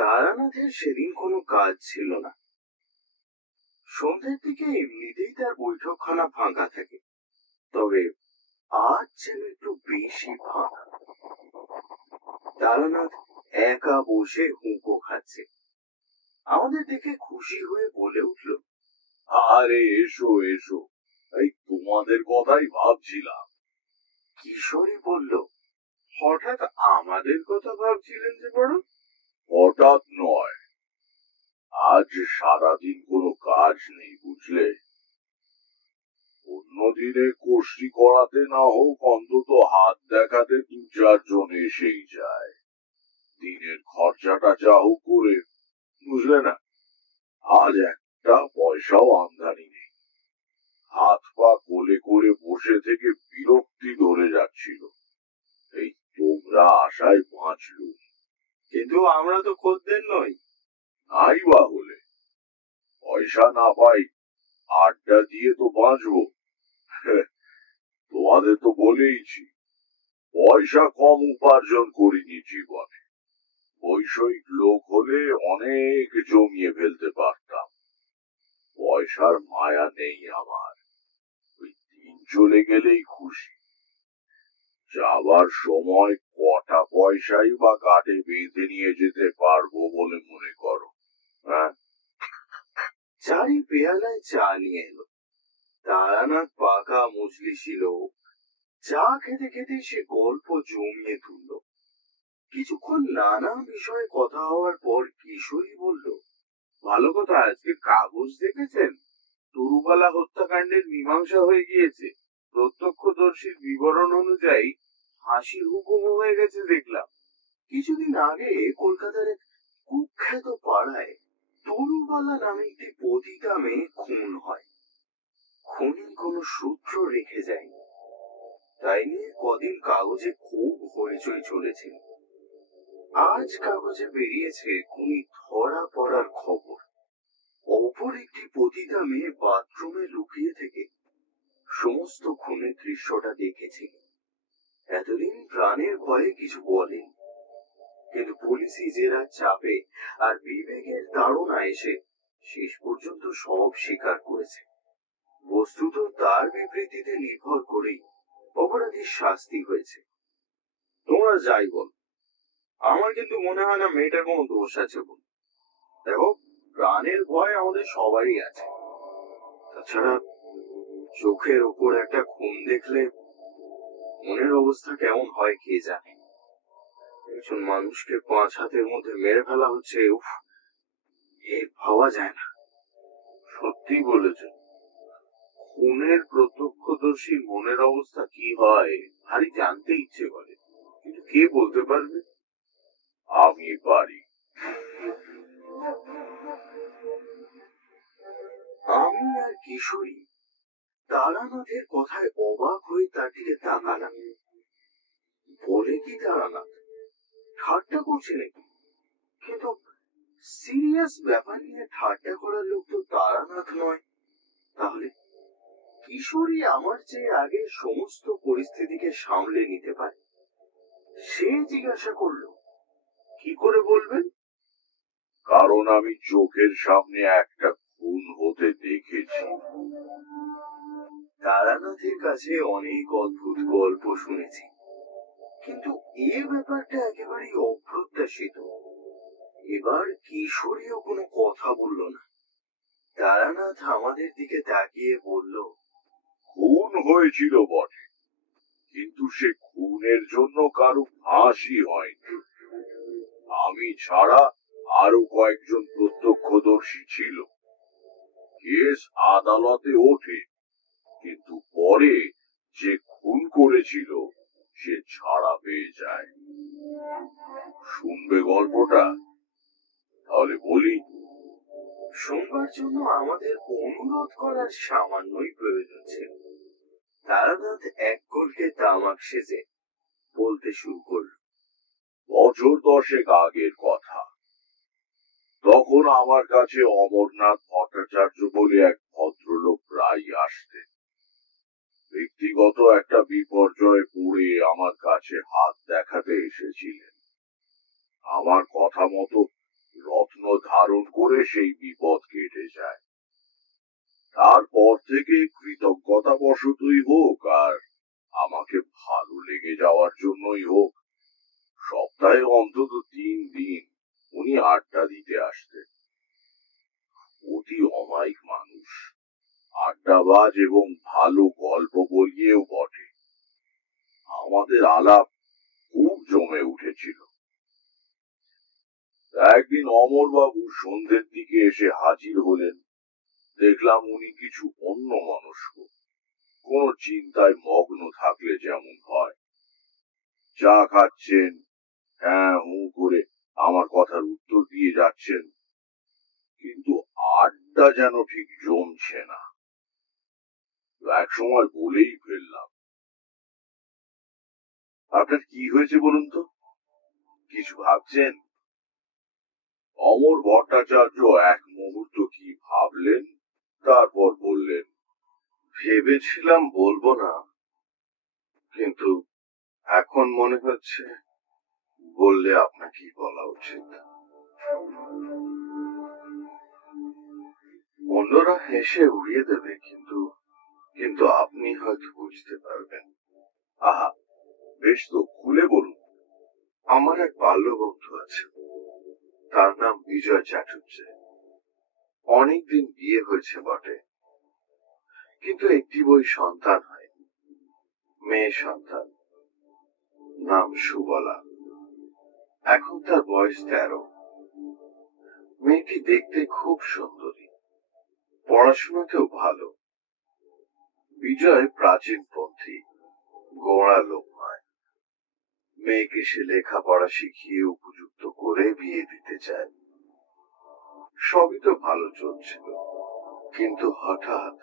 তারানাথের সেদিন কোনো কাজ ছিল না। সন্ধ্যের দিকে এমনিতেই তার বৈঠকখানা ফাঁকা থাকে, তবে আজ যেন একটু বেশি ফাঁকা। তারানাথ একা বসে হুঁকো খাচ্ছে। আমাদের দেখে খুশি হয়ে বলে উঠল, আরে এসো এসো, এই তোমাদের কথাই ভাবছিলাম। কিশোরী বলল, হঠাৎ আমাদের কথা ভাবছিলেন যে বড়? হঠাৎ নয়, আজ সারাদিন কোনো কাজ নেই বুঝলে। অন্যদিনে কোষ্ঠী করাতে না হোক অন্তত হাত দেখাতে 2-4 জন এসেই যায়, দিনের খরচাটা যা হোক করে, বুঝলে না। আজ একটা পয়সাও আমদানি নেই, হাত পা কোলে করে বসে থেকে বিরক্তি ধরে যাচ্ছিল। এই তোমরা আশায় বাঁচলুম। কিন্তু আমরা তো খদ্দের নই। নাই বা হলে পয়সা না পাই, আড্ডা দিয়ে তো বাঁচবো। তোমাদের তো বলেইছি, পয়সা কম উপার্জন করিনি জীবনে। বৈষয়িক লোক হলে অনেক জমিয়ে ফেলতে পারতাম। পয়সার মায়া নেই আমার, ওই দিন চলে গেলেই খুশি। যাবার সময় কটা পয়সাই বা কাটে বেঁধে নিয়ে যেতে পারবো বলে মনে করো? হ্যাঁ। চারি পেয়ালায় চা নিয়ে এলো। তারানাথ পাকা মুচলি ছিল। চা খেতে খেতে সে গল্প জমিয়ে তুলল। কিছুক্ষণ নানা বিষয়ে কথা হওয়ার পর কিশোরী বলল, ভালো কথা, আজকে কাগজ দেখেছেন? তরুবালা হত্যাকাণ্ডের মীমাংসা হয়ে গিয়েছে। প্রত্যক্ষদর্শীর বিবরণ অনুযায়ী ফাঁসির হুকুমও হয়ে গেছে দেখলাম। কিছুদিন আগে কলকাতার এক কুখ্যাত পাড়ায় তরুবালা নামে একটি পতিতা মেয়ে খুন হয়। খুনি কোনো সূত্র রেখে যায়নি, তাই নিয়ে কদিন কাগজে খুব হইচই চলেছিল। আজ কাগজে বেরিয়েছে খুনি ধরা পড়ার খবর। অপর একটি পতিতা মেয়ে বাথরুমে লুকিয়ে থেকে সমস্ত খুনের দৃশ্যটা দেখেছিল। এতদিন প্রাণের ভয়ে কিছু বলেন, কিন্তু পুলিশি জেরার চাপে আর বিবেকের তাড়না এসে শেষ পর্যন্ত সব স্বীকার করেছে। বস্তুত তার বিবৃতিতে নির্ভর করেই অপরাধীর শাস্তি হয়েছে। তোমরা যাই বল, আমার কিন্তু মনে হয় না মেয়েটার কোনো দোষ আছে বল। দেখো, প্রাণের ভয় আমাদের সবারই আছে। তাছাড়া চোখের ওপর একটা খুন দেখলে মনের অবস্থা কেমন হয় কে জানে। একজন মানুষকে 5 হাতের মধ্যে মেরে ফেলা হচ্ছে, উফ, এ ভাবা যায় না। সত্যি বলেছেন, খুনের প্রত্যক্ষদর্শীর মনের অবস্থা কি হয় ভারী জানতে ইচ্ছে করে, কিন্তু কে বলতে পারবে? আমি পারি। আমি আর কিশোরী তারানাথের কথায় অবাক হয়ে তার দিকে তাকালাম। বলে কি তারানাথ ঠাট্টা করছে নাকি? কিন্তু সিরিয়াস ব্যাপার নিয়ে ঠাট্টা করার লোক তো তারানাথ নয়। তাহলে কিশোরী আমার চেয়ে আগে সমস্ত পরিস্থিতিকে সামলে নিতে পারে। সে জিজ্ঞাসা করলো, কি করে বলবেন? কারণ আমি চোখের সামনে একটা খুন হতে দেখেছি। তারানাথের কাছে অনেক অদ্ভুত গল্প শুনেছি, কিন্তু এ ব্যাপারটা একেবারেই অপ্রত্যাশিত। এবার কিশোরীও কোনো কথা বলল না। তারানাথ আমাদের দিকে তাকিয়ে বলল, খুন হয়েছিল বটে, কিন্তু সে খুনের জন্য কারো ফাঁসি হয়নি। আমি ছাড়া আরো কয়েকজন প্রত্যক্ষদর্শী ছিল। কেস আদালতে ওঠে, কিন্তু পরে যে খুন করেছিল সে ছাড়া পেয়ে যায়। শুনবে গল্পটা? তাহলে বলি। শুনবার জন্য আমাদের অনুরোধ করার সামান্যই প্রয়োজন ছিল। তারানাথ এক কলকে তামাক সেজে বলতে শুরু করল, বছর 10 আগের কথা। তখন আমার কাছে অমরনাথ ভট্টাচার্য বলে এক ভদ্রলোক প্রায় আসতেন। ব্যক্তিগত একটা বিপর্যয়ে পড়ে আমার কাছে হাত দেখাতে এসেছিলেন। আমার কথা মতো রত্ন ধারণ করে সেই বিপদ কেটে যায়। তারপর থেকে কৃতজ্ঞতা বশতই হোক আর আমাকে ভালো লেগে যাওয়ার জন্যই হোক, সপ্তাহে অন্তত 3 দিন উনি আড্ডা দিতে আসতেন। অতি অমায়িক মানুষ, আড্ডাবাজ এবং ভালো গল্প বলিয়েও বটে। আমাদের আলাপ খুব জমে উঠেছিল। একদিন অমরবাবু সন্ধ্যের দিকে এসে হাজির হলেন। দেখলাম উনি কিছু অন্যমনস্ক, কোন চিন্তায় মগ্ন থাকলে যেমন হয়। চা খাচ্ছেন, হ্যাঁ হু করে আমার কথার উত্তর দিয়ে যাচ্ছেন, কিন্তু আড্ডা যেন ঠিক জমছে না। এক সময় বলেই ফেললাম, আপনার কি হয়েছে বলুন তো, কিছু ভাবছেন? অমর ভট্টাচার্য এক মুহূর্ত কি ভাবলেন, তারপর বললেন, ভেবেছিলাম বলবো না, কিন্তু এখন মনে হচ্ছে বললে আপনাকেই বলা উচিত। অন্যরা হেসে উড়িয়ে দেবে, কিন্তু কিন্তু আপনি হয়তো বুঝতে পারবেন। আহা, বেশ তো, খুলে বলুন। আমার এক বাল্য বন্ধু আছে, তার নাম বিজয় চ্যাটার্জি। অনেকদিন বিয়ে হয়েছে বটে, কিন্তু একটি বই সন্তান হয়নি, মেয়ে সন্তান, নাম সুবলা। এখন তার বয়স 13। মেয়েটি দেখতে খুব সুন্দরী, পড়াশোনাতেও ভালো। বিজয় প্রাচীনপন্থী, গোড়া লোক নয়। মেয়েকে সে লেখাপড়া শিখিয়ে উপযুক্ত করে বিয়ে দিতে চায়। সবই তো ভালো চলছিল, কিন্তু হঠাৎ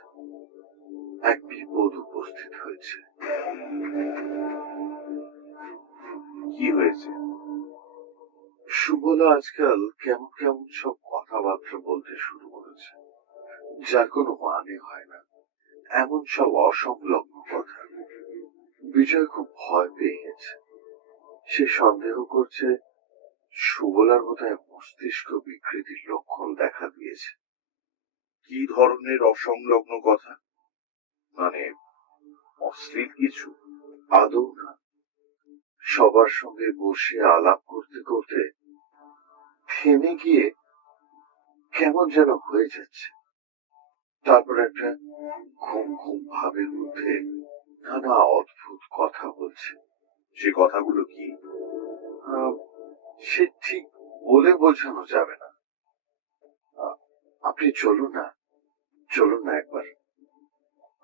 এক বিপদ উপস্থিত হয়েছে। কি হয়েছে? সুবলা আজকাল কেমন কেমন সব কথাবার্তা বলতে শুরু করেছে, যার কোনো মানে হয় না, এমন সব অসংলগ্ন কথা। বিজয় খুব ভয় পেয়ে গেছে। সে সন্দেহ করছে সুবলার বোধহয় মস্তিষ্ক বিকৃতির লক্ষণ দেখা দিয়েছে। কি ধরনের অসংলগ্ন কথা? মানে অশ্লীল কিছু? আদৌ না, সবার সঙ্গে বসে আলাপ করতে করতে থেমে গিয়ে কেমন যেন হয়ে যাচ্ছে। তারপর একটা ঘুম ঘুম ভাবের মধ্যে নানা অদ্ভুত কথা বলছে। সে কথাগুলো কি? সে ঠিক বলে বোঝানো যাবে না। আপনি চলুন না, চলুন না একবার।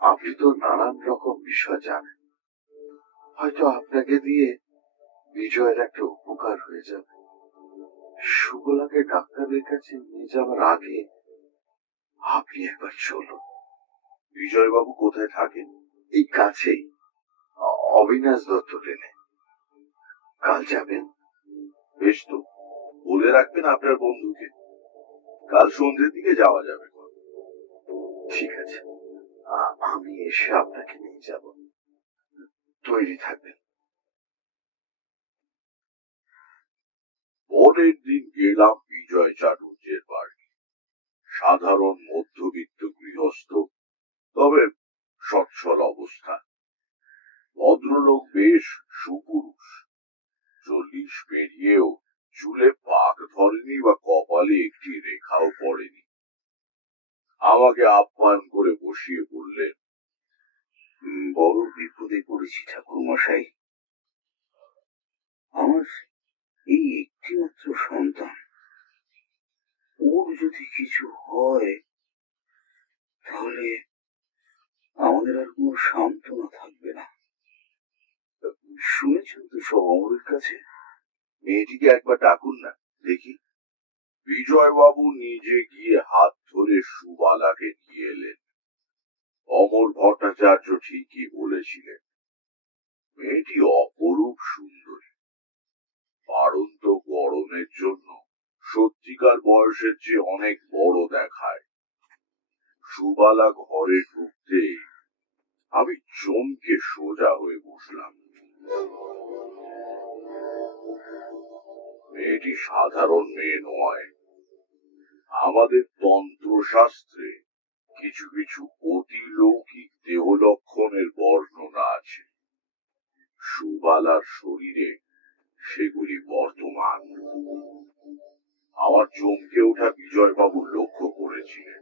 আপনি তো নানান রকম বিষয় জানেন, হয়তো আপনাকে দিয়ে বিজয়ের একটা উপকার হয়ে যাবে। সুবলাকে ডাক্তারের কাছে নিয়ে যাওয়ার আগে আপনি একবার চলুন। বিজয়বাবু কোথায় থাকেন? এই কাছেই, অবিনাশ দত্ত লেনে। কাল যাবেন? বেশ তো, বলে রাখবেন আপনার বন্ধুকে। কাল সন্ধ্যের দিকে যাওয়া যাবে। ঠিক আছে, আমি এসে আপনাকে নিয়ে যাব। তৈরি থাকবেন। পরের দিন গেলাম বিজয় চাটুর্যের বাড়ি। সাধারণ মধ্যবিত্ত গৃহস্থ, তবে সচ্ছল অবস্থা। ভদ্রলোক বেশ সুপুরুষ, 40 পেরিয়েও চুলে পাক ধরেনি বা কপালে একটি রেখাও পড়েনি। আমাকে আপ্যায়ন করে বসিয়ে বললেন, বড় বিপদে পড়েছি ঠাকুর মশাই। আমার এই একটি মাত্র সন্তান, ওর যদি কিছু হয় তাহলে আমাদের আর কোনো সান্ত্বনা থাকবে না। শুনেছেন তো সব অমরের কাছে। মেয়েটিকে একবার ডাকুন না দেখি। বিজয়বাবু নিজে গিয়ে হাত ধরে সুবালাকে নিয়ে এলেন। অমর ভট্টাচার্য ঠিকই বলেছিলেন, মেয়েটি অপরূপ সুন্দরী। বাড়ন্ত গড়নের জন্য সত্যিকার বয়সের চেয়ে অনেক বড় দেখায়। সুবালা ঘরে ঢুকতেই আমি চমকে সোজা হয়ে বসলাম। মেয়েটি সাধারণ মেয়ে নয়। আমাদের তন্ত্রশাস্ত্রে কিছু কিছু অতিলৌকিক দেহ লক্ষণের বর্ণনা আছে। সুবালার শরীরে সেগুলি বর্তমান। আমার চমকে ওঠা বিজয়বাবু লক্ষ্য করেছিলেন,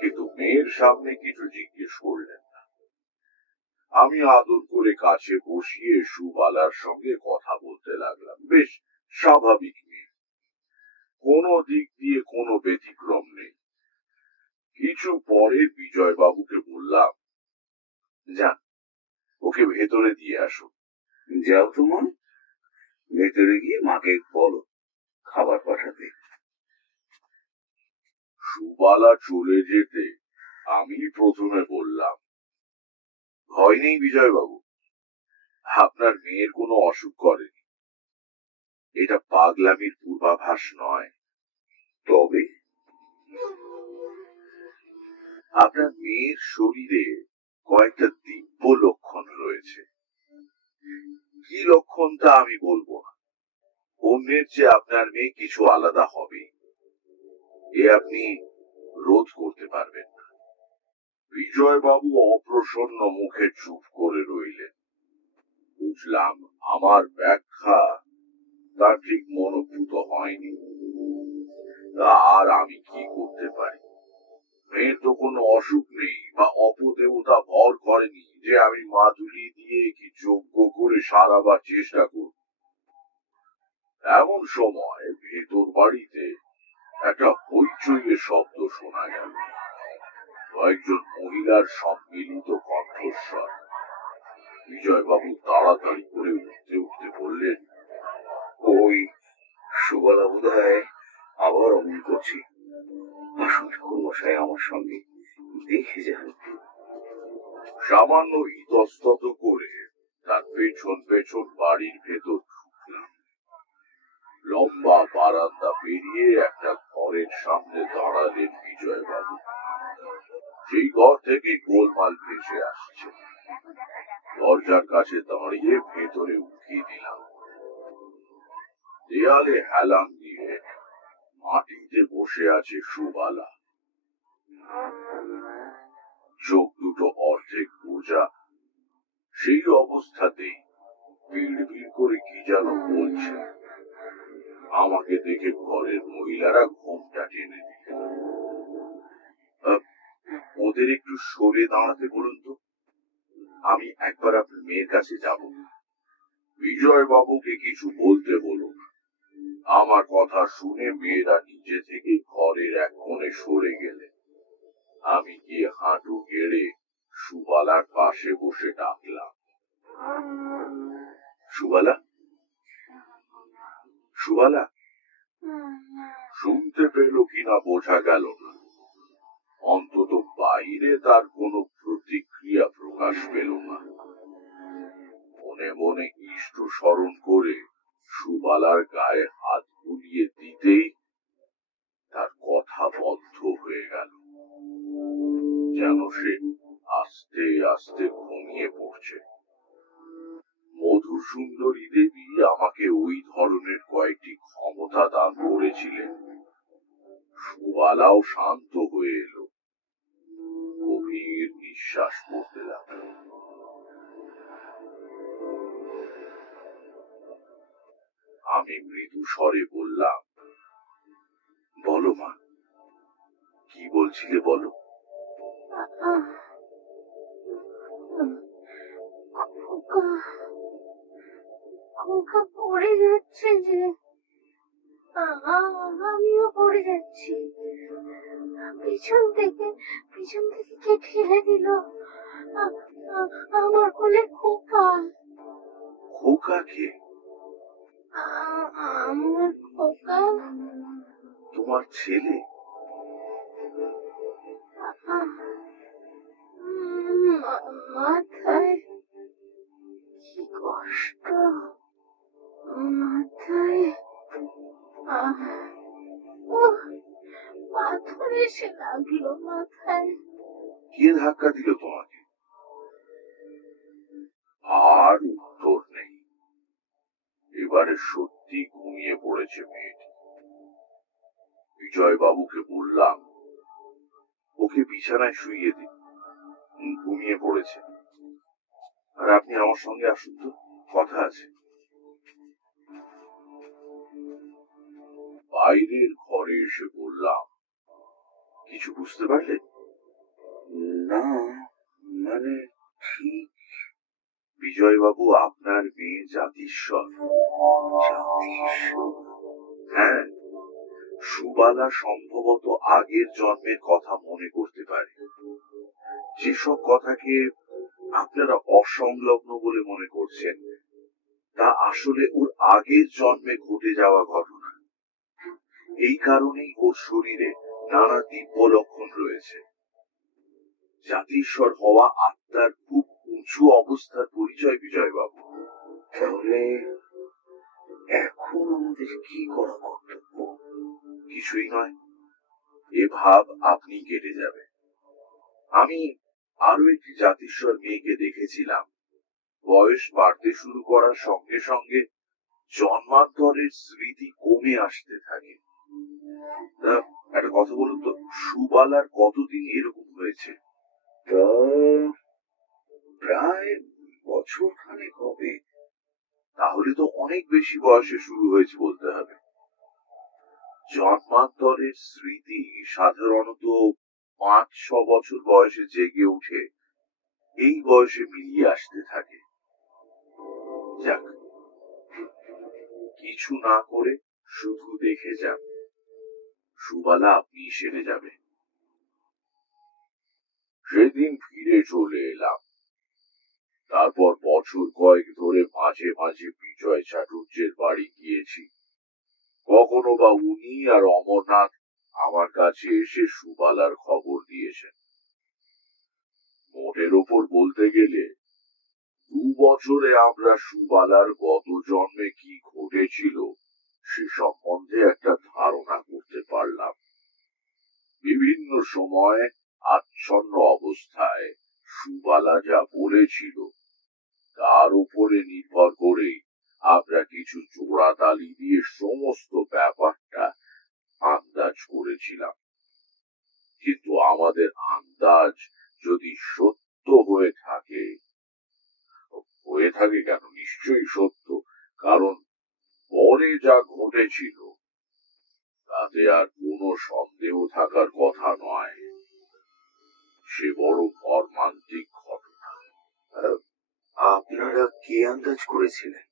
কিন্তু মেয়ের সামনে কিছু জিজ্ঞেস করলেন না। আমি আদর করে কাছে বসিয়ে সুবালার সঙ্গে কথা বলতে লাগলাম। বেশ স্বাভাবিক মেয়ে, কোনো দিক দিয়ে কোনো ব্যতিক্রম নেই। কিছু পরে বিজয়বাবুকে বললাম, যান, ওকে ভেতরে দিয়ে আসো। যাও তোমার, ভেতরে গিয়ে মাকে বলো খাবার পাঠাতে। সুবালা চলে যেতে আমি প্রথমে বললাম, ভয় নেই বিজয়বাবু, আপনার মেয়ের কোনো অসুখ করেনি। এটা পাগলামির পূর্বাভাস নয়। তবে আপনার মেয়ের শরীরে কয়েকটা দিব্য লক্ষণ রয়েছে। কি লক্ষণ তা আমি বলবো না, অন্যের চেয়ে আপনার মেয়ে কিছু আলাদা হবে, এ আপনি রোধ করতে পারবেন না। বিজয়বাবু অপ্রসন্ন মুখে চুপ করে রইলেন। বুঝলাম আমার ব্যাখ্যা তার ঠিক মনোভূত হয়নি। তা আর আমি কি করতে পারি? মেয়ের তো কোনো অসুখ নেই বা অপদেবতা ভর করেনি যে আমি মাদুলি দিয়ে কি যজ্ঞ করে সারাবার চেষ্টা করব। এমন সময় ভেতর বাড়িতে একটা হইচইয়ের শব্দ শোনা গেল। কয়েকজন মহিলার সম্মিলিত কণ্ঠস্বর। বিজয়বাবু তাড়াতাড়ি করে উঠতে উঠতে বললেন, ওই সুবালা বোধহয় আবার অমন করছি। আসুন ঠাকুর মশাই আমার সঙ্গে, দেখে যান। সামান্য ইতস্তত করে তার পেছন পেছন বাড়ির ভেতর ঢুকলাম। লম্বা বারান্দা পেরিয়ে একটা ঘরের সামনে দাঁড়ালেন বিজয়বাবু। সেই ঘর থেকে গোলমাল ভেসে আসছে। দরজার কাছে দাঁড়িয়ে ভেতরে উঠিয়ে দিলাম। দেয়ালে হেলান দিয়ে মাটিতে বসে আছে সুবালা। চোখ দুটো অর্ধেক বোঝা। সেই অবস্থাতেই বিড়বিড় করে কি যেন বলছে। আমাকে দেখে ঘরের মহিলারা ঘোমটা টেনে দিলেন। ওদের একটু সরে দাঁড়াতে বলুন তো, আমি একবার আপনার মেয়ের কাছে যাব। বিজয় বাবুকে কিছু বলতে বলুন। আমার কথা শুনে মেয়েরা নিজে থেকে ঘরের এক কোণে সরে গেলে আমি গিয়ে হাঁটু গেড়ে সুবালার পাশে বসে ডাকলাম, সুবালা, সুবালা। শুনতে পেল কিনা বোঝা গেল না, অন্তত বাইরে তার কোনো প্রতিক্রিয়া প্রকাশ পেল না। মনে মনে ইষ্ট স্মরণ করে সুবালার গায়ে হাত বুলিয়ে দিতেই তার কথা বন্ধ হয়ে গেল, যেন সে আস্তে আস্তে ঘুমিয়ে পড়ছে। মধুসুন্দরী দেবী আমাকে ওই ধরনের কয়েকটি ক্ষমতা দান করেছিলেন। সুবালাও শান্ত হয়ে এলো, গভীর নিঃশ্বাস পড়তে লাগলো। আমি মৃদু স্বরে বললাম, বলো মা, কি বলছিলে বলো। খোকা পড়ে যাচ্ছে যে, আমিও পড়ে যাচ্ছি। পিছন থেকে কে ঠেলে দিল। আমার কোলে খোকা। খোকা কে? আমার খোকা। তোমার ছেলে? মাথায় কি কষ্ট, মাথায় পাথর এসে লাগলো মাথায়। কে ধাক্কা দিল তোমাকে? আর উত্তর নেই। এবারে সত্যি সত্যি ঘুমিয়ে পড়েছে মেয়েটি। বিজয় বাবুকে বললাম, ওকে বিছানায় শুইয়ে দিন, ঘুমিয়ে পড়েছে। আর আপনি আমার সঙ্গে আসুন তো, কথা আছে। বাইরের ঘরে এসে বললাম, কিছু বুঝতে পারলে? না, মানে ঠিক। বিজয়বাবু আপনার মেয়ে জাতিস্বর। হ্যাঁ, সুবালা সম্ভবত আগের জন্মের কথা মনে করতে পারে। যেসব কথাকে আপনারা অসংলগ্ন বলে মনে করছেন, তা আসলে ওর আগের জন্মে ঘটে যাওয়া ঘটনা। এই কারণেই ওর শরীরে নানা দিব্য লক্ষণ রয়েছে। জাতিস্বর হওয়া আত্মার খুব উঁচু অবস্থার পরিচয় বিজয়বাবু। তাহলে এখন আমাদের কি করা কর্তব্য? কিছুই নয়, এ ভাব আপনি কেটে যাবে। আমি আরো একটি জাতিস্বর মেয়েকে দেখেছিলাম। বয়স বাড়তে শুরু করার সঙ্গে সঙ্গে জন্মান্তরের স্মৃতি কমে আসতে থাকে। একটা কথা বলুন তো, সুবালার কতদিন এরকম হয়েছে? তা প্রায় বছর খানেক হবে। তাহলে তো অনেক বেশি বয়সে শুরু হয়েছে বলতে হবে। জন্মান্তরের স্মৃতি সাধারণত 5-6 বছর বয়সে জেগে উঠে এই বয়সে মিলিয়ে আসতে থাকে। যাক, কিছু না করে শুধু দেখে যান, সুবালা আপনি সেরে যাবে। সেদিন ফিরে চলে এলাম। তারপর বছর কয়েক ধরে মাঝে মাঝে বিজয় চাটুর্যের বাড়ি গিয়েছি। কখনো বা উনি আর অমরনাথ আমার কাছে এসে সুবালার খবর দিয়েছেন। মোটের ওপর বলতে গেলে 2 বছরে আমরা সুবালার গত জন্মে কি ঘটেছিল সে সম্বন্ধে একটা ধারণা করতে পারলাম। বিভিন্ন সময় আচ্ছন্ন অবস্থায় সুবালা যা বলেছিল তার উপরে নির্ভর করে আমরা কিছু জোড়াতালি দিয়ে সমস্ত ব্যাপারটা আন্দাজ করেছিলাম। কিন্তু আমাদের আন্দাজ যদি সত্য হয়ে থাকে কেন, নিশ্চয়ই সত্য, কারণ পরে যা ঘটেছিল তাতে আর কোনো সন্দেহ থাকার কথা নয়। সে বড় মর্মান্তিক ঘটনা। আপনারা কি আন্দাজ করেছিলেন?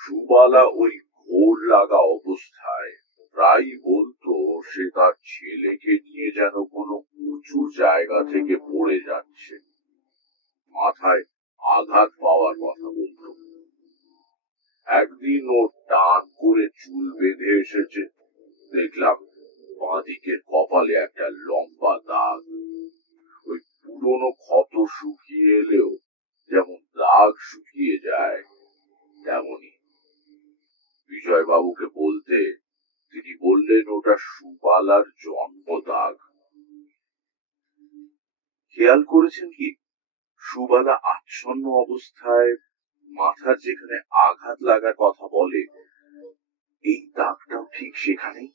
সুবালা ওই ঘোর লাগা অবস্থায় প্রায় বলতো সে তার ছেলেকে নিয়ে যেন কোনো উঁচু জায়গা থেকে পড়ে যাচ্ছে। মাথায় আঘাত পাওয়ার কথা বলতো। একদিন ওর টান করে চুল বেঁধে এসেছে, দেখলাম বাঁদিকের কপালে একটা লম্বা দাগ। ওই পুরনো ক্ষত শুকিয়ে এলেও যেমন দাগ শুকিয়ে যায় তেমনি। বিজয় বাবুকে বলতে তিনি বললেন ওটা সুবালার জন্ম দাগ। খেয়াল করেছেন কি, সুবালা আচ্ছন্ন অবস্থায় মাথার যেখানে আঘাত লাগার কথা বলে এই দাগটাও ঠিক সেখানেই।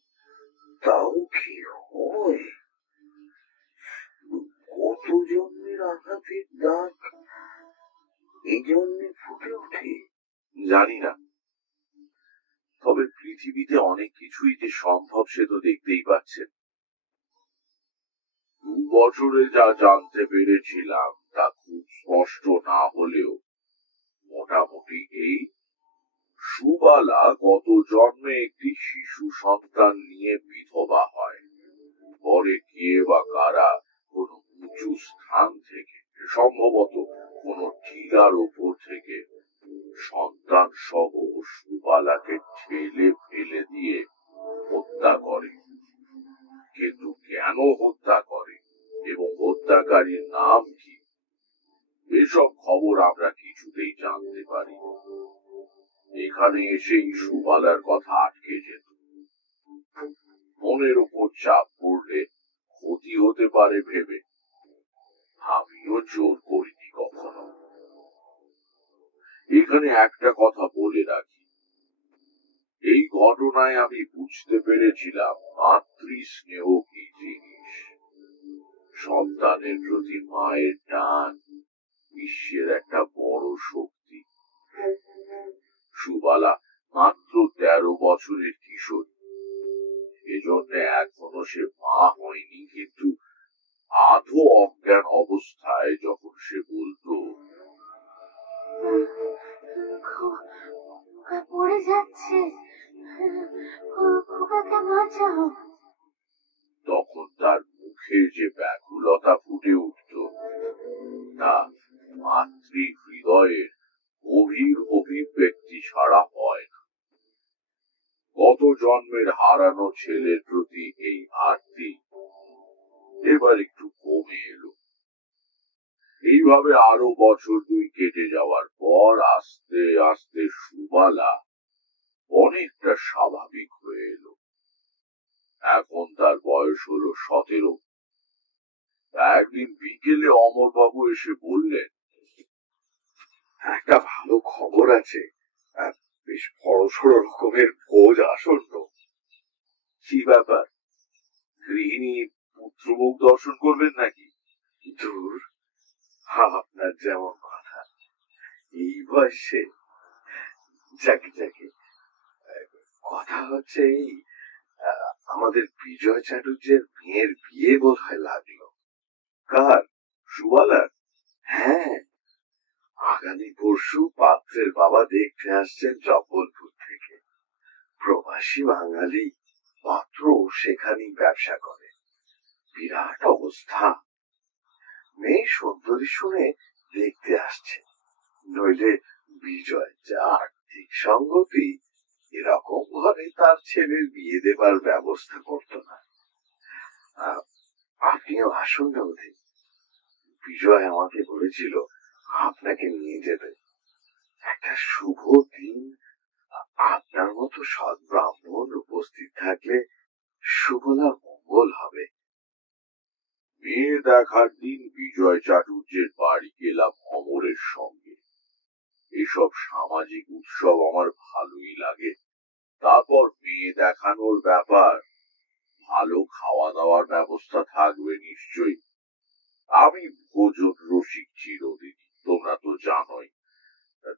তাও কি হয়? কত জন্মের আঘাতের দাগ এই জন্মে ফুটে ওঠে? জানি না, তবে পৃথিবীতে অনেক কিছুই যে সম্ভব সে তো দেখতেই পাচ্ছেন। 2 বছরে যা জানতে পেরেছিলাম তা খুব স্পষ্ট না হলেও মোটামুটি এই: সুবালা গত জন্মে একটি শিশু সন্তান নিয়ে বিধবা হয়। পরে কে বা কারা কোন উঁচু স্থান থেকে, সম্ভবত কোন টিলার উপর থেকে সন্তান সহ সুবালাকে ঠেলে ফেলে দিয়ে হত্যা করে। কিন্তু কেন হত্যা করে এবং হত্যাকারীর নাম কি, এসব খবর আমরা কিছুতেই জানতে পারি। এখানে এসেই সুবালার কথা আটকে যেত। মনের উপর চাপ পড়লে ক্ষতি হতে পারে ভেবে আমিও জোর করিনি কখনো। এখানে একটা কথা বলে রাখি, এই ঘটনায় আমি বুঝতে পেরেছিলাম মাতৃস্নেহ কি জিনিস। সন্তানের প্রতি মায়ের টান বিশ্বের একটা বড় শক্তি। সুবালা মাত্র 13 বছরের কিশোরী, এজন্য এখনো সে মা হয়নি, কিন্তু আধো অজ্ঞান অবস্থায় যখন সে বলতো খোকা পড়ে যাচ্ছে, খোকাকে বাঁচাও, তখন তার মুখে যে ব্যাকুলতা ফুটে উঠত তা মাতৃ হৃদয়ের গভীর অভিব্যক্তি ছাড়া হয় না। গত জন্মের হারানো ছেলের প্রতি এই আরতি এবার একটু কমে এলো। এইভাবে আরো বছর 2 কেটে যাওয়ার পর আস্তে আস্তে সুবালা অনেকটা স্বাভাবিক হয়ে এলো। এখন তার বয়স হলো 17। একদিন বিকেলে অমরবাবু এসে বললেন, একটা ভালো খবর আছে, বেশ বড়সড় রকমের ভোজ আসন্ন। কি ব্যাপার, গৃহিণী পুত্রবধূ দর্শন করবেন নাকি? দূর, আপনার যেমন কথা, এই বয়সে। যাকে যাকে, কথা হচ্ছে এই, আমাদের বিজয় চাটুর্যের মেয়ের বিয়ে বোধ হয় লাগলো। কার? সুবালার? হ্যাঁ, আগামী পরশু পাত্রের বাবা দেখতে আসছেন জব্বলপুর থেকে। প্রবাসী বাঙালি, পাত্র সেখানেই ব্যবসা করে। বিরাট অবস্থা। মেয়ে সুন্দরী শুনে দেখতে আসছে, নইলে বিজয় যা আর্থিক সঙ্গতি, এরকম ঘরে তার ছেলের বিয়ে দেবার ব্যবস্থা করত না। আপনিও আসুন না ওদিন। বিজয় আমাকে বলেছিল আপনাকে নিয়ে যেতে। একটা শুভ দিন, আপনার মতো সৎ ব্রাহ্মণ উপস্থিত থাকলে সুবলার মঙ্গল হবে। মেয়ে দেখার দিন বিজয় চাটুর্যের বাড়ি গেলাম অমরের সঙ্গে। এসব সামাজিক উৎসব আমার ভালোই লাগে। তারপর মেয়ে দেখানোর ব্যাপার, ভালো খাওয়া দাওয়ার ব্যবস্থা থাকবে নিশ্চয়ই। আমি ভোজন রসিক চিরদিন, তোমরা তো জানোই।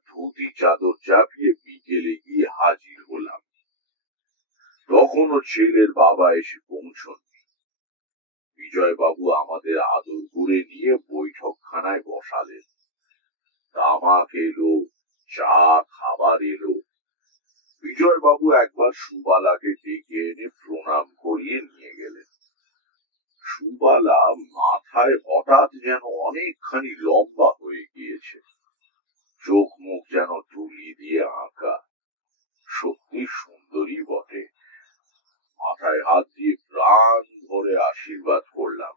ধুতি চাদর চাপিয়ে বিকেলে গিয়ে হাজির হলাম। তখনও ছেলের বাবা এসে পৌঁছননি। বিজয়বাবু আমাদের আদর করে নিয়ে বৈঠকখানায় বসালেন। তামাক এলো, চা খাবার এলো। বিজয়বাবু একবার সুবালাকে ডেকে এনে প্রণাম করিয়ে নিয়ে গেলেন। সুবালা মাথায় হঠাৎ যেন অনেকখানি লম্বা হয়ে গিয়েছে। চোখ মুখ যেন তুলি দিয়ে আঁকা। সত্যি সুন্দরী বটে। মাথায় হাত দিয়ে প্রাণ ভরে আশীর্বাদ করলাম।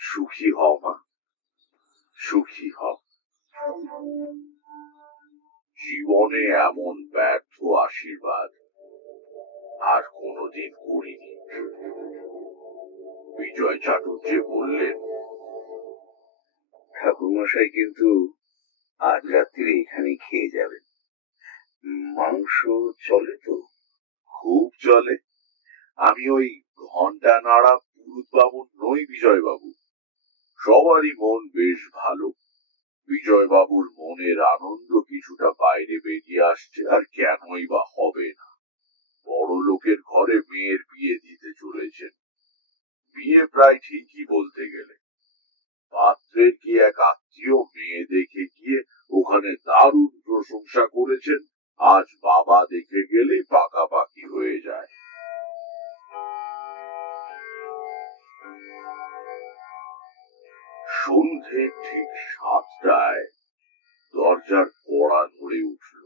সুখী হও মা, সুখী হও। জীবনে এমন ব্যর্থ আশীর্বাদ আর কোনোদিন করিনি। বিজয় চাটুর্য বললেন, ঠাকুরমশাই কিন্তু আজ রাত্রে এখানেই খেয়ে যাবেন। মাংস চলে তো? খুব চলে। আমি ওই ঘন্টা নাড়া পুরুত বাবু নই বিজয়বাবু। সবারই মন বেশ ভালো। বিজয়বাবুর মনের আনন্দ কিছুটা বাইরে বেরিয়ে আসছে, আর কেনই বা হবে না। বড় লোকের ঘরে মেয়ের বিয়ে দিতে চলেছেন। বিয়ে প্রায় ঠিকই বলতে গেলে। পাত্রের কি এক আত্মীয় মেয়ে দেখে গিয়ে ওখানে দারুণ প্রশংসা করেছেন। আজ বাবা দেখে গেলে পাকাপাকি হয়ে যায়। সন্ধে ঠিক 7টায় দরজার কড়া ধরে উঠল।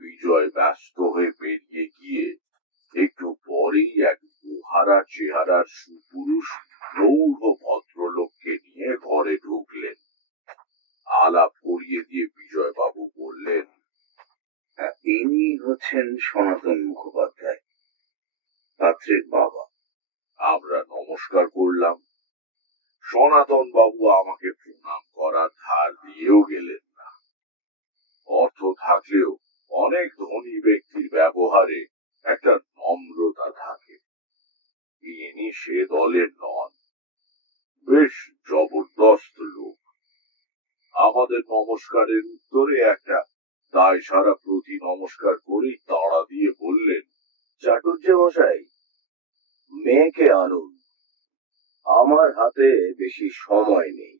বিজয় ব্যস্ত হয়ে বেরিয়ে গিয়ে একটু পরেই এক গুহারা চেহারার সুপুরুষ প্রৌঢ় ভদ্রলোককে নিয়ে ঘরে ঢুকলেন। আলাপ করিয়ে দিয়ে বিজয়বাবু বললেন, ইনি হচ্ছেন সনাতন মুখোপাধ্যায়, পাত্রের বাবা। আমরা নমস্কার করলাম। সনাতন বাবু আমাকে প্রণাম করার ধার দিয়েও গেলেন না। অর্থ থাকলেও অনেক ধনী ব্যক্তির ব্যবহারে একটা নম্রতা থাকে। ইনি সে দলের নন, বেশ জবরদস্ত লোক। আমাদের নমস্কারের উত্তরে একটা দায় সারা প্রতি নমস্কার করেই তাড়া দিয়ে বললেন, চাটুর্য মশাই, মেয়েকে আনুন, আমার হাতে বেশি সময় নেই,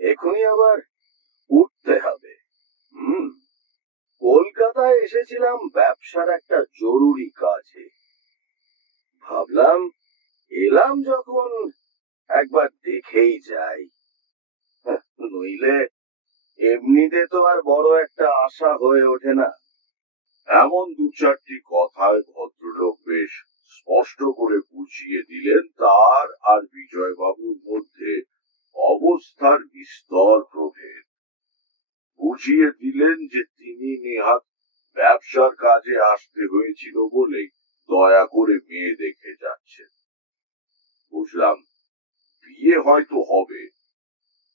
এখনই আবার উঠতে হবে। কলকাতায় এসেছিলাম ব্যবসার একটা জরুরি কাজে, ভাবলাম এলাম যখন একবার দেখেই যাই, নইলে এমনিতে তো আর বড় একটা আশা হয়ে ওঠে না। এমন দু চারটি কথায় ভদ্রলোক বেশ স্পষ্ট করে বুঝিয়ে দিলেন তার আর বিজয়বাবুর মধ্যে অবস্থার বিস্তর প্রভেদ। বুঝিয়ে দিলেন যে তিনি নেহাত ব্যবসার কাজে আসতে হয়েছিল বলেই দয়া করে মেয়ে দেখে যাচ্ছেন। বুঝলাম, বিয়ে হয়তো হবে,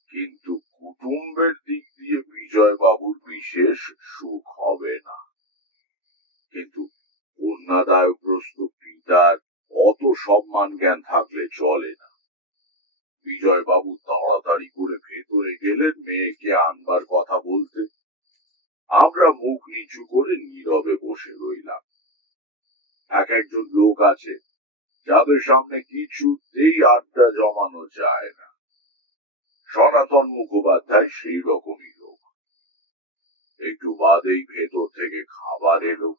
কিন্তু কুটুম্বের দিক দিয়ে বিজয়বাবুর বিশেষ সুখ হবে না। কিন্তু কন্যাদায়গ্রস্ত পিতার অত সম্মান জ্ঞান থাকলে চলে না। বিজয়বাবু তাড়াতাড়ি করে ভেতরে গেলেন মেয়েকে আনবার কথা বলতে। আমরা মুখ নিচু করে নীরবে বসে রইলাম। এক একজন লোক আছে যাদের সামনে কিছুতেই আড্ডা জমানো যায় না। সনাতন মুখোপাধ্যায় সেই রকমই লোক। একটু বাদেই ভেতর থেকে খাবার এলো,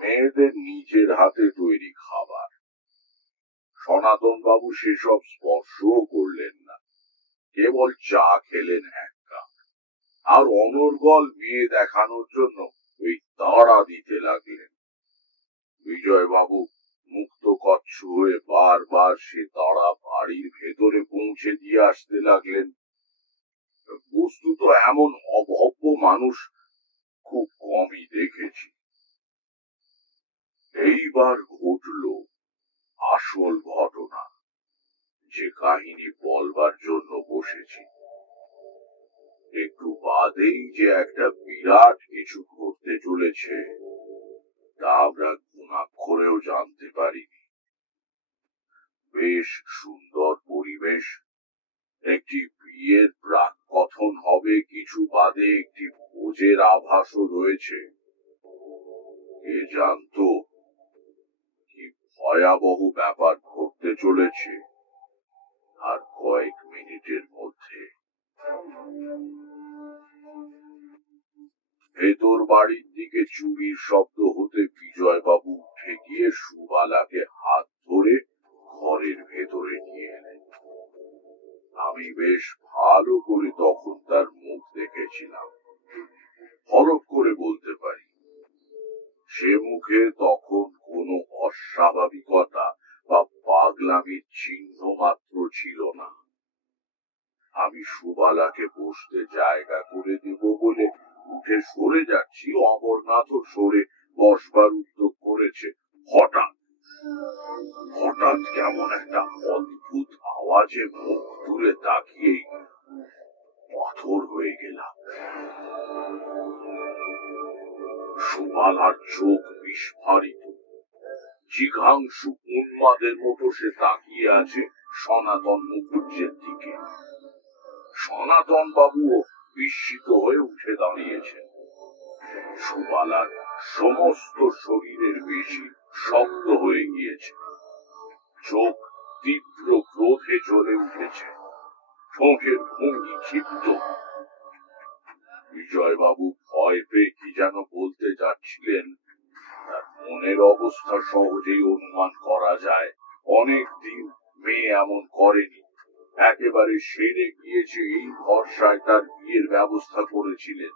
মেয়েদের নিজের হাতে তৈরি খাবার। সনাতন বাবু সেসব স্পর্শও করলেন না, কেবল চা খেলেন এক কাপ, আর অনর্গল মেয়ে দেখানোর জন্য ওই তাড়া দিতে লাগলেন। বিজয়বাবু মুক্ত কচ্ছ হয়ে বারবার সে তাড়া বাড়ির ভেতরে পৌঁছে দিয়ে আসতে লাগলেন। বস্তুত এমন অভব্য মানুষ খুব কমই দেখেছি। এইবার ঘটল আসল ঘটনা, যে কাহিনী বলবার জন্য বসেছি। একটু বাদেই যে একটা বিরাট কিছু ঘটতে চলেছে তা আমরা গুণাক্ষরেও জানতে পারিনি। বেশ সুন্দর পরিবেশ, একটি বিয়ের প্রাক কথন হবে, কিছু বাদে একটি ভোজের আভাসও রয়েছে। কে জানতো কি ভয়াবহ ব্যাপার ঘটতে চলেছে আর কয়েক মিনিটের মধ্যে। ভেতর বাড়ির দিকে চুরির শব্দ হতে বিজয়বাবু উঠে গিয়ে সুবালাকে হাত ধরে ঘরের ভেতরে নিয়ে এলেন। আমি বেশ ভালো করে তখন তার মুখ দেখেছিলাম, হলফ করে বলতে পারি সে মুখে তখন কোনো অস্বাভাবিকতা বা পাগলামির চিহ্ন মাত্র ছিল না। আমি সুবালাকে বসতে জায়গা করে দেব বলে উঠে সরে যাচ্ছি, অমরনাথ সরে বসবার উদ্যোগ করেছে। হঠাৎ হঠাৎ কেমন একটা অদ্ভুত আওয়াজে মুখ তুলে তাকিয়েই পাথর হয়ে গেলাম। সুবালার চোখ বিস্ফারিত, জিঘাংশু উন্মাদের মতো সে তাকিয়ে আছে সনাতন মুখুজ্জের দিকে। সনাতন বাবুও বিস্মিত হয়ে উঠে দাঁড়িয়েছেন। সুবালার সমস্ত শরীরের বেশি শক্ত হয়ে গিয়েছে, চোখ তীব্র ক্রোধে জ্বলে উঠেছে, ঠোঁটের ভঙ্গি ক্ষিপ্ত। বিজয়বাবু ভয় পেয়ে কি যেন বলতে যাচ্ছিলেন, তার মনের অবস্থা সহজেই অনুমান করা যায়। অনেক দিন মেয়ে এমন করেনি, একেবারে সেরে গিয়েছে, এই ভরসায় তার বিয়ের ব্যবস্থা করেছিলেন।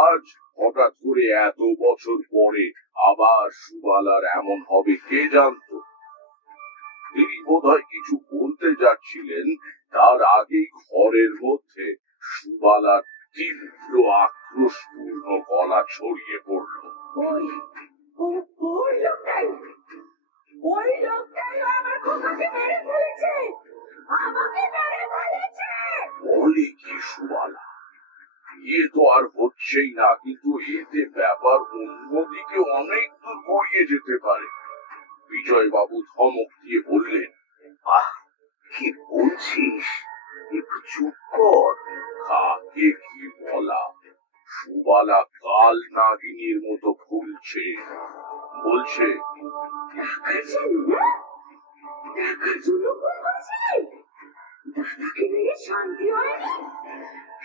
আজ হঠাৎ করে এত বছর পরে আবার সুবালার এমন হবে কে জানত। তিনি বোধহয় কিছু বলতে যাচ্ছিলেন, তার আগেই ঘরের মধ্যে সুবালার তীব্র আক্রোশপূর্ণ গলা ছড়িয়ে পড়ল। বলি কি সুবালা, বিয়ে তো আর হচ্ছেই না, কিন্তু এতে ব্যাপার অন্যদিকে অনেক দূর গড়িয়ে যেতে পারে। বিজয় বাবু ধমক দিয়ে বললেন, আহ, কি বলছিস? একটু চুপ কর। কাকে কি বলা? সুবালা কাল নাগিনীর মতো ফুলছে, বলছে, শান্তি হয়নি।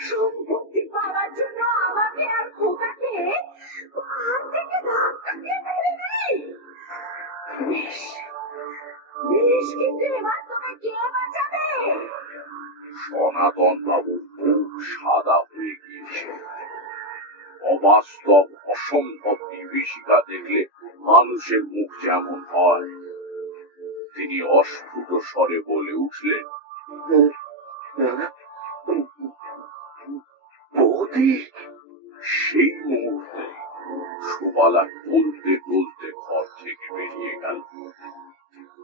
সম্পত্তি পাওয়ার জন্য আমাকে আর খোকাকে হাত থেকে ধাক্কা দিয়ে ফেলে দেয়। বেশ বেশ, কিন্তু এবার তোকে কে বাঁচাবে? সনাতন বাবুর মুখ সাদা হয়ে গিয়েছে। অবাস্তব অসম্ভব বিভীষিকা দেখলে মানুষের মুখ যেমন হয়। তিনি অস্ফুট স্বরে বলে উঠলেন, বৌদি! সেই মুহূর্তে সুবালা টলতে টলতে ঘর থেকে বেরিয়ে গেল।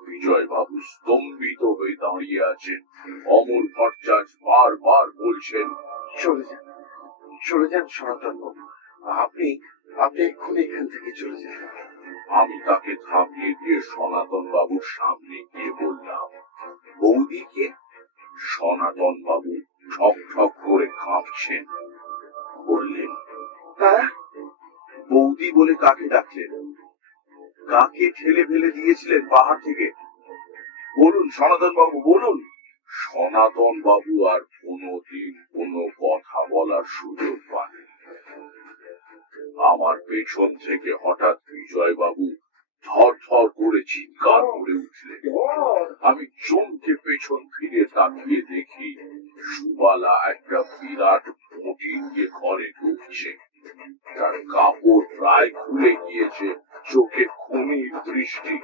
বিজয় বাবু স্তম্ভিত হয়ে দাঁড়িয়ে আছেন। অমর ভট্টাচার্য বারবার বলছেন, চলে যান সনাতন বাবু, আপনি আপনি এক্ষুনি এখান থেকে চলে যান। আমি তাকে থামিয়ে দিয়ে সনাতন বাবুর সামনে গিয়ে বললাম, বৌদিকে? সনাতন বাবু ঠক ঠক করে কাঁপছেন। বললেন, হ্যাঁ, বৌদি বলে কাকে ডাকলেন? কাকে ঠেলে ফেলে দিয়েছিলেন পাহাড় থেকে? বলুন সনাতন বাবু, বলুন। সনাতন বাবু আর কোনোদিন কোনো কথা বলার সুযোগ পাননি। আমার পেছন থেকে হঠাৎ বিজয় বাবু ধর ধর করে চিৎকার করে উঠলেন। আমি চমকে পেছন ফিরে তাকিয়ে দেখি সুবালা একটা বিরাট মুঠি নিয়ে ঘরে ঢুকছে। তার কাপড় প্রায় খুলে গিয়েছে, চোখে খুনির দৃষ্টি।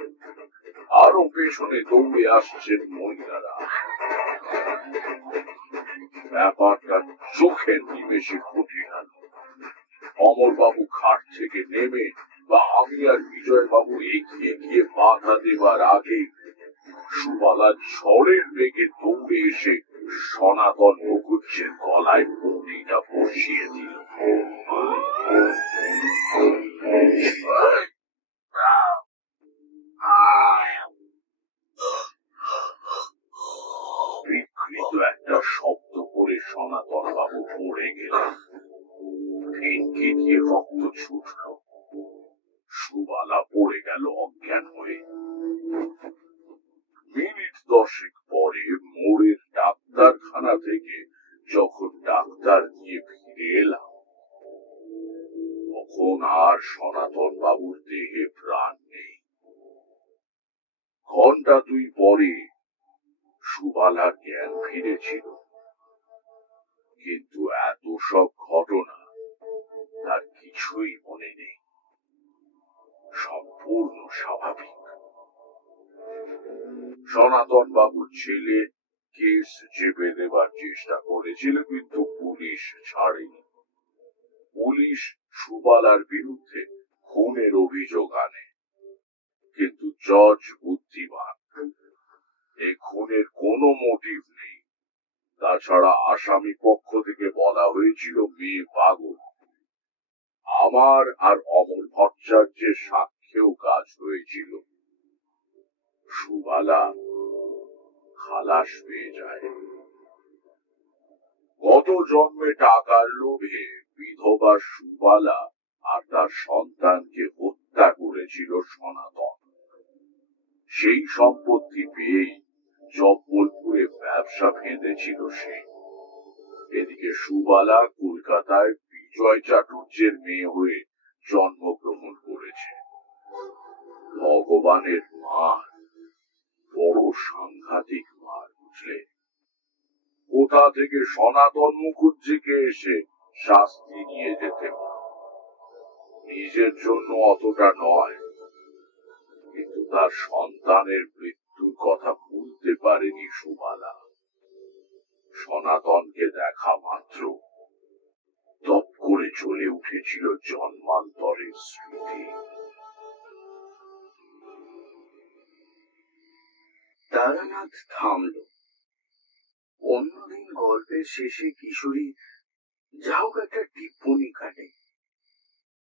আরো পেছনে দৌড়ে আসছেন মহিলারা। ব্যাপারটা চোখের নিমেষে ঘটে গেল। অমরবাবু খাট থেকে নেমে বা আমি আর বিজয় বাবু এগিয়ে গিয়ে বাধা দেবার আগে সুবালা ঝড়ের বেগে দৌড়ে এসে সনাতন মুখুজ্জের গলায় মুঠিটা বসিয়ে দিল। বিকৃত একটা শব্দ করে সনাতন বাবু পড়ে গেলেন। ফিনকি দিয়ে রক্ত ছুটল। সুবালা পড়ে গেল অজ্ঞান হয়ে। মিনিট 10 পরে মোড়ের ডাক্তারখানা থেকে যখন ডাক্তার দিয়ে ফিরে এলাম, তখন আর সনাতন বাবুর দেহে প্রাণ নেই। ঘন্টা 2 পরে সুবালার জ্ঞান ফিরেছিল, কিন্তু এত সব ঘটনা তার কিছুই মনে নেই। সম্পূর্ণ স্বাভাবিক। সনাতন বাবুর ছেলে কেস চেপে দেবার চেষ্টা করেছিল, কিন্তু পুলিশ ছাড়েনি। পুলিশ সুবালার বিরুদ্ধে খুনের অভিযোগ আনে, কিন্তু জজ বুদ্ধিমান। এই খুনের কোনো মোটিভ নেই। তাছাড়া আসামি পক্ষ থেকে বলা হয়েছিল মেয়ে পাগল। আমার আর অমর ভট্টাচার্যের সাক্ষ্যেও কাজ হয়েছিল। সুবালা খালাস পেয়ে যায়। গত জন্মে টাকার লোভে বিধবা সুবালা আর তার সন্তানকে হত্যা করেছিল সনাতন। সেই সম্পত্তি পেয়েই জব্বলপুরে ব্যবসা ফেঁদেছিল সে। এদিকে সুবালা কলকাতায় বিজয় চাটুর্যের মেয়ে হয়ে জন্মগ্রহণ করেছে। ভগবানের মার বড় সাংঘাতিক মার, বুঝলে। কোথা থেকে সনাতন মুখুজ্জিকে এসে শাস্তি নিয়ে যেতে হলো। নিজের জন্য অতটা নয়, কিন্তু তার সন্তানের মৃত্যুর কথা ভুলতে পারেনি সুবালা। সনাতনকে দেখা মাত্র তপ করে চলে উঠেছিল জন্মান্তরের স্মৃতি। তারানাথ থামল। অন্যদিন গল্পের শেষে কিশোরী যা হোক একটা টিপ্পনি কাটে।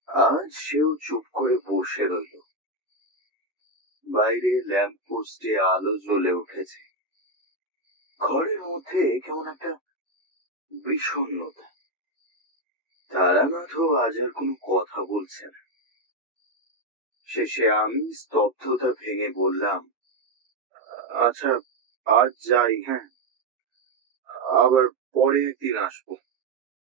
আজ সেও চুপ করে বসে রইল। বাইরে ল্যাম্প পোস্টে আলো জ্বলে উঠেছে। ঘরের মধ্যে কেমন একটা বিষণ্ণতা। তারানাথও আজ আর কোনো কথা বলছে না। শেষে আমি স্তব্ধতা ভেঙে বললাম, আচ্ছা আজ যাই, হ্যাঁ, আবার পরে একদিন আসবো।